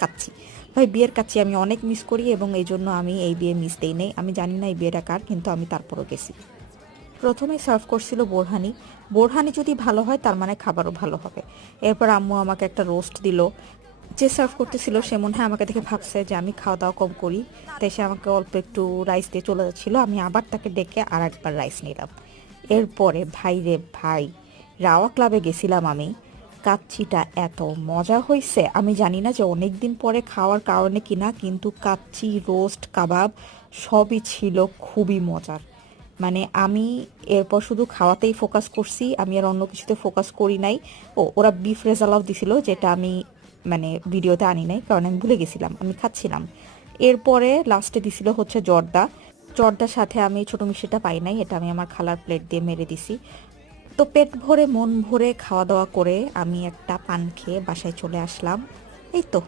কাচ্চি। ভাই বিয়ের কাচ্চি আমি অনেক মিস করি এবং এই জন্য আমি এই বিয়ে মিস দেই নাই। আমি জানি না এই বিয়েটা কার, কিন্তু আমি তারপরও গেছি। প্রথমে সার্ভ করছিল বোরহানি। বোরহানি যদি ভালো হয় তার মানে খাবারও ভালো হবে। এরপর আম্মু আমাকে একটা রোস্ট দিল। যে সার্ভ করতেছিল সে মনে হয় আমাকে দেখে ভাবছে যে আমি খাওয়া দাওয়া কম করি, তাই সে আমাকে অল্প একটু রাইস দিয়ে চলে যাচ্ছিলো। আমি আবার তাকে ডেকে আর একবার রাইস নিলাম। এরপরে ভাই রে ভাই, রাওয়া ক্লাবে গেছিলাম আমি। কাচ্চিটা এত মজা হয়েছে, আমি জানি না যে অনেক দিন পরে খাওয়ার কারণে কিনা, কিন্তু কাচ্চি, রোস্ট, কাবাব সবই ছিল খুবই মজার। মানে আমি এরপর শুধু খাওয়াতেই ফোকাস করছি, আমি আর অন্য কিছুতে ফোকাস করি নাই। ওরা বিফ রেজালাও দিছিল, যেটা আমি মানে ভিডিওতে আনি নাই কারণ আমি ভুলে গেছিলাম, আমি খাচ্ছিলাম। এরপরে লাস্টে দিছিল হচ্ছে জর্দা। জর্দার সাথে আমি ছোট মিষ্টিটা পাই নাই, এটা আমি আমার খালার প্লেট দিয়ে মেরে দিছি। তো পেট ভরে মন ভরে খাওয়া দাওয়া করে আমি একটা পান খেয়ে বাসায় চলে আসলাম। এই তো।